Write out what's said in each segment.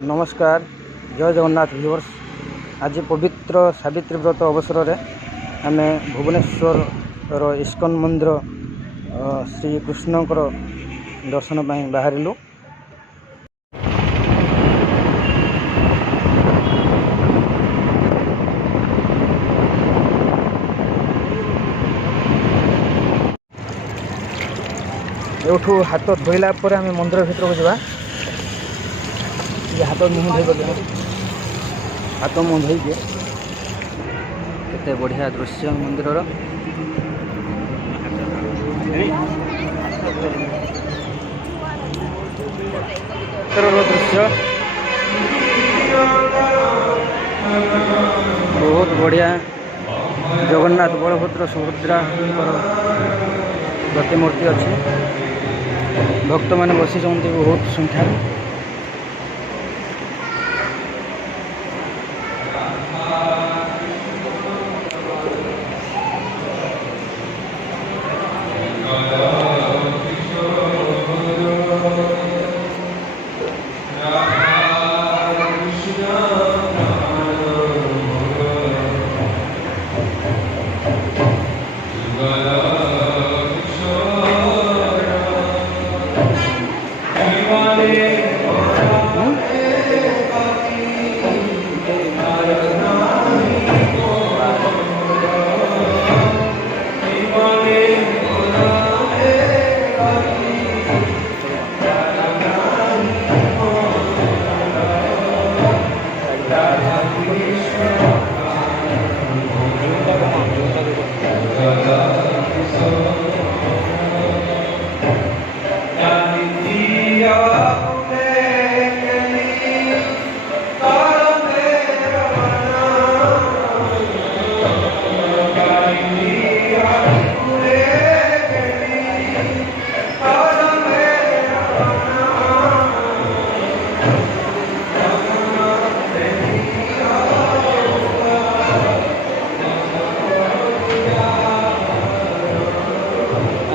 नमस्कार जय जगन्नाथ व्यूअर्स। आज पवित्र सावित्री व्रत अवसर में आम भुवनेश्वर इस्कन मंदिर श्री कृष्ण दर्शन बाहरिलु। एठू हाथ धोइला पर आम मंदिर भीतर को जावा। हाथ मुह धोई हाथ मुह धोई केते बढ़िया दृश्य मंदिर दृश्य बहुत बढ़िया। जगन्नाथ बलभद्र सुभद्रा प्रतिमूर्ति अच्छी। भक्त मैंने बसी बहुत संख्या।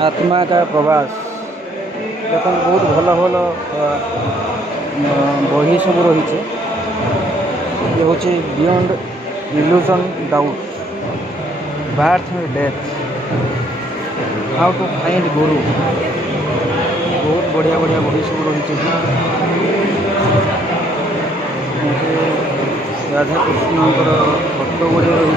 आत्मा का प्रवास देखो बहुत भल भल बही सब रही। ये हूँ beyond illusion doubt, birth and death, how to find guru. बहुत बढ़िया बढ़िया बही सब रही। राधा कृष्ण फोटो गुड़ी रही।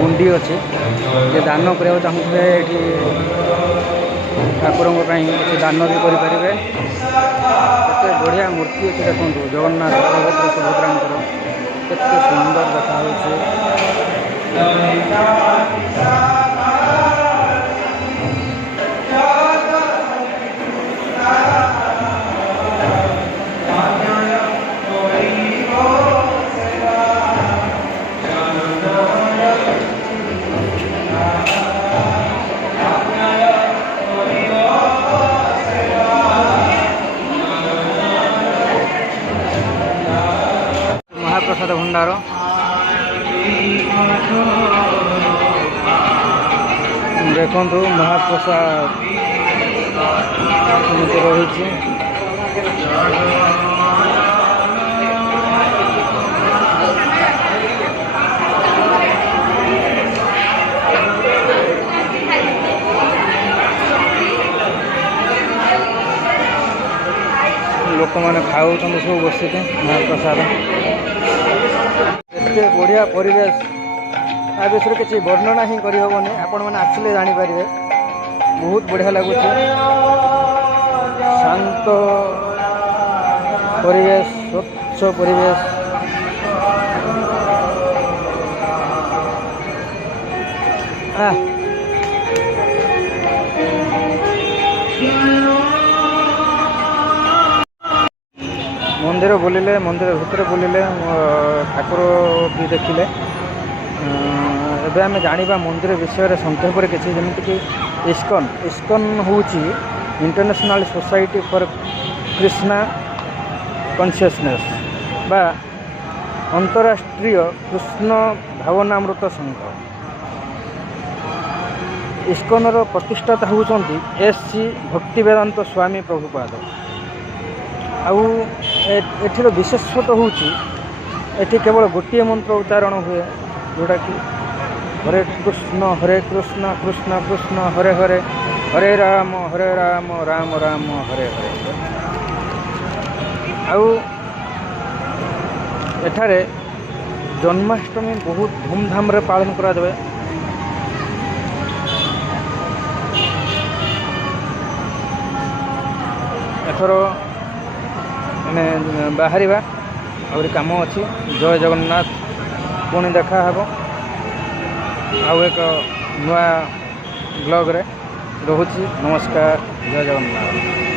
हुंडी अच्छे जे दान करा चाहूँगे ये ठाकुर दान भी करें। केते बढ़िया मूर्ति अच्छे देखो जगन्नाथ बलभद्र सुभद्रा केते सुंदर देखा महाप्रसाद भंडार देखु महाप्रसाद रही लोक मैंने खाऊ सब बसिक महाप्रसाद एते बढ़िया परिवेश आ विषय किसी वर्णना ही करहबनी आपण मैंने आसिले जानीपर बहुत बढ़िया लगुच शांत परिवेश स्वच्छ परिवेश मंदिर बुलिले मंदिर भितर बुलिले ठाकुर भी देखिले एबे आम जानिबा मंदिर विषय संक्षेप किसी जमीक इस्कन इस्कन हूँ international society for Krishna consciousness बा अंतरराष्ट्रीय कृष्ण भावनामृत संघ। इस्कनर प्रतिष्ठाता होती एस.सी. भक्तिवेदांत स्वामी प्रभुपाद। आठर विशेषत्व हूँ एटी केवल गोटे मंत्र उच्चारण हुए जोटा कि हरे कृष्ण कृष्ण कृष्ण हरे हरे हरे राम राम राम हरे हरे। एठारे जन्माष्टमी बहुत धूमधाम रे पालन करा जाए। एथर मैंने बाहर आहुरी कम अच्छी। जय जगन्नाथ पुणी देखा हे आउ एक नुआ ब्लॉग रे। रोची नमस्कार। जय जगन्नाथ।